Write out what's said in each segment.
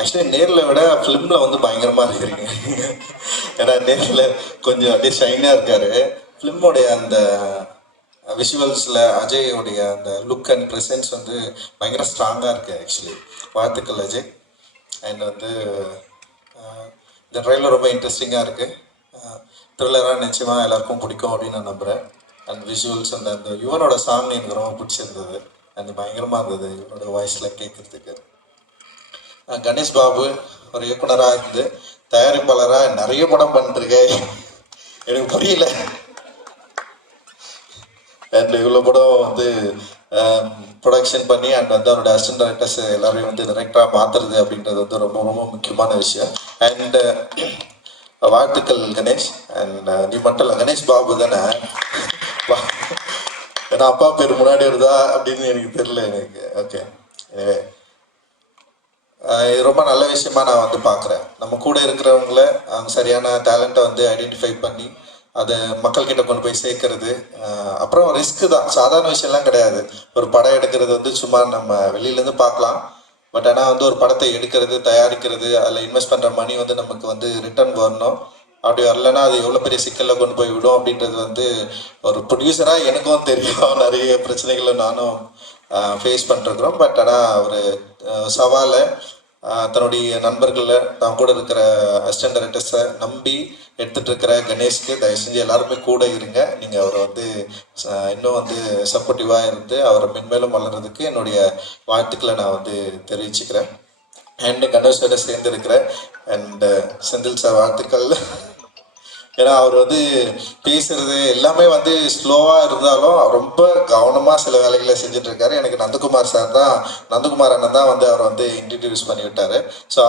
Actually நேரில் விட ஃபிலிமில் வந்து பயங்கரமாக இருக்கிறீங்க. ஏன்னா நேரில் கொஞ்சம் அப்படியே ஷைனாக இருக்காரு. ஃபிலிமோடைய அந்த விஷுவல்ஸில் அஜயோடைய அந்த லுக் அண்ட் ப்ரெசன்ஸ் வந்து பயங்கர ஸ்ட்ராங்காக இருக்குது ஆக்சுவலி. வாழ்த்துக்கள் அஜய். அண்ட் வந்து இந்த ட்ரெயிலர் ரொம்ப இன்ட்ரெஸ்டிங்காக இருக்குது. த்ரில்லராக நிச்சயமாக எல்லாருக்கும் பிடிக்கும் அப்படின்னு நான் நம்புகிறேன். அண்ட் விஷுவல்ஸ் அந்த அந்த யுவனோட சாங் எனக்கு ரொம்ப பிடிச்சிருந்தது. அது பயங்கரமாக இருந்தது இவனோட வாய்ஸில் கேட்குறதுக்கு. கணேஷ் பாபு ஒரு இயக்குனராக இருந்து தயாரிப்பாளராக நிறைய படம் பண்ணிருக்கேன். எனக்கு புரியல. அண்ட் இவ்வளோ படம் வந்து ப்ரொடக்ஷன் பண்ணி அண்ட் வந்து அவரோட அசிஸ்டன்ட் டைரக்டர்ஸ் எல்லாரையும் வந்து டைரக்டராக மாற்றுறது அப்படின்றது வந்து ரொம்ப ரொம்ப முக்கியமான விஷயம். அண்ட் வாழ்த்துக்கள் கணேஷ். அண்ட் நீ மட்டும் இல்லை, கணேஷ் பாபு தானே? ஏன்னா அப்பா பேர் முன்னாடி வருதா அப்படின்னு எனக்கு தெரியல எனக்கு. ஓகே, இது ரொம்ப நல்ல விஷயமா நான் வந்து பார்க்குறேன். நம்ம கூட இருக்கிறவங்கள அவங்க சரியான டேலண்ட்டை வந்து ஐடென்டிஃபை பண்ணி அதை மக்கள்கிட்ட கொண்டு போய் சேர்க்கறது. அப்புறம் ரிஸ்க்கு தான், சாதாரண விஷயம்லாம் கிடையாது. ஒரு படம் எடுக்கிறது வந்து சும்மா நம்ம வெளியிலேருந்து பார்க்கலாம். பட் ஆனால் வந்து ஒரு படத்தை எடுக்கிறது, தயாரிக்கிறது, அதில் இன்வெஸ்ட் பண்ணுற மணி வந்து நமக்கு வந்து ரிட்டர்ன் வரணும். அப்படி வரலன்னா அது எவ்வளோ பெரிய சிக்கலில் கொண்டு போய் விடும் அப்படின்றது வந்து ஒரு ப்ரொடியூசராக எனக்கும் தெரியும். நிறைய பிரச்சனைகளை நானும் ஃபேஸ் பண்ணிருக்கிறோம். பட் ஆனால் ஒரு சவாலை தன்னுடைய நண்பர்களில் தான் கூட இருக்கிற அசிஸ்டன்ட் டைரக்டர்ஸை நம்பி எடுத்துகிட்டு இருக்கிற கணேஷ்க்கு தயவு செஞ்சு எல்லாருமே கூட இருங்க. நீங்கள் அவரை வந்து இன்னும் வந்து சப்போர்ட்டிவாக இருந்து அவரை மென்மேலும் வளர்கிறதுக்கு என்னுடைய வாழ்த்துக்களை நான் வந்து தெரிவிச்சுக்கிறேன். அண்ட் கணேஷோட சேர்ந்து இருக்கிறேன். அண்ட் செந்தில் சார் வாழ்த்துக்கள். ஏன்னா அவர் வந்து பேசுறது எல்லாமே வந்து ஸ்லோவாக இருந்தாலும் ரொம்ப கவனமாக சில வேலைகளை செஞ்சுட்டு இருக்காரு. எனக்கு நந்தகுமார் அண்ணன் தான் வந்து அவர் வந்து இன்ட்ரடியூஸ் பண்ணி விட்டார். ஸோ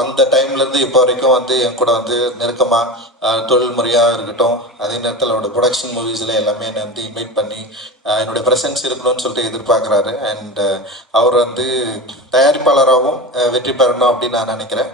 அந்த டைம்லேருந்து இப்போ வரைக்கும் வந்து என் கூட வந்து நெருக்கமாக தொழில் முறையாக இருக்கட்டும், அதே நேரத்தில் அவரோட ப்ரொடக்ஷன் மூவிஸில் எல்லாமே என்னை வந்து இன்வைட் பண்ணி என்னுடைய ப்ரெசன்ஸ் இருக்கணும்னு சொல்லிட்டு எதிர்பார்க்குறாரு. அண்ட் அவர் வந்து தயாரிப்பாளராகவும் வெற்றி பெறணும் அப்படின்னு நான் நினைக்கிறேன்.